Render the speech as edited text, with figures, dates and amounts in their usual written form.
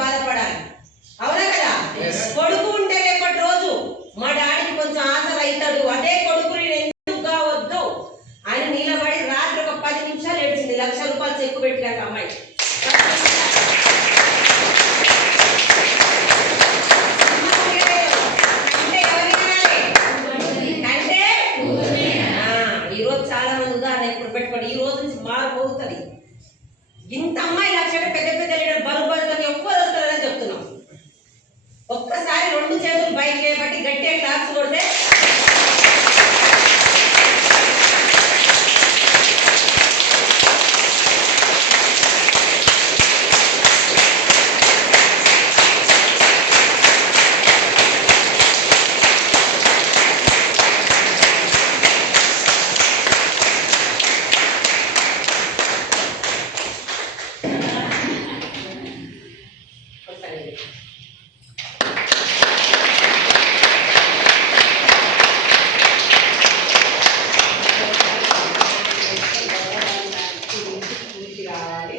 బాధపడాలి. అవునా కదా? కొడుకు ఉంటే రేపటి రోజు మా డాడీకి కొంచెం ఆసర అవుతాడు, అదే కొడుకు ఎందుకు కావద్దు అని నిలబడి రాత్రి ఒక 10 నిమిషాలు ఏడ్చింది. 1,00,000 రూపాయలు చెక్కు పెట్టినాక అమ్మాయి. ఈరోజు చాలా మంది ఉదాహరణ ఇప్పుడు పెట్టుకోండి, ఈ రోజు నుంచి మారిపోతుంది. ఇంత అమ్మాయి లక్షలు పెద్ద పెద్ద లీడర్ బలుపడుతుంది ఎక్కువ వస్తారని చెప్తున్నాం. ఒక్కసారి 2 చేతులు బయట చేయబట్టి గట్టిగా క్లాప్స్ కొడితే రావాలి.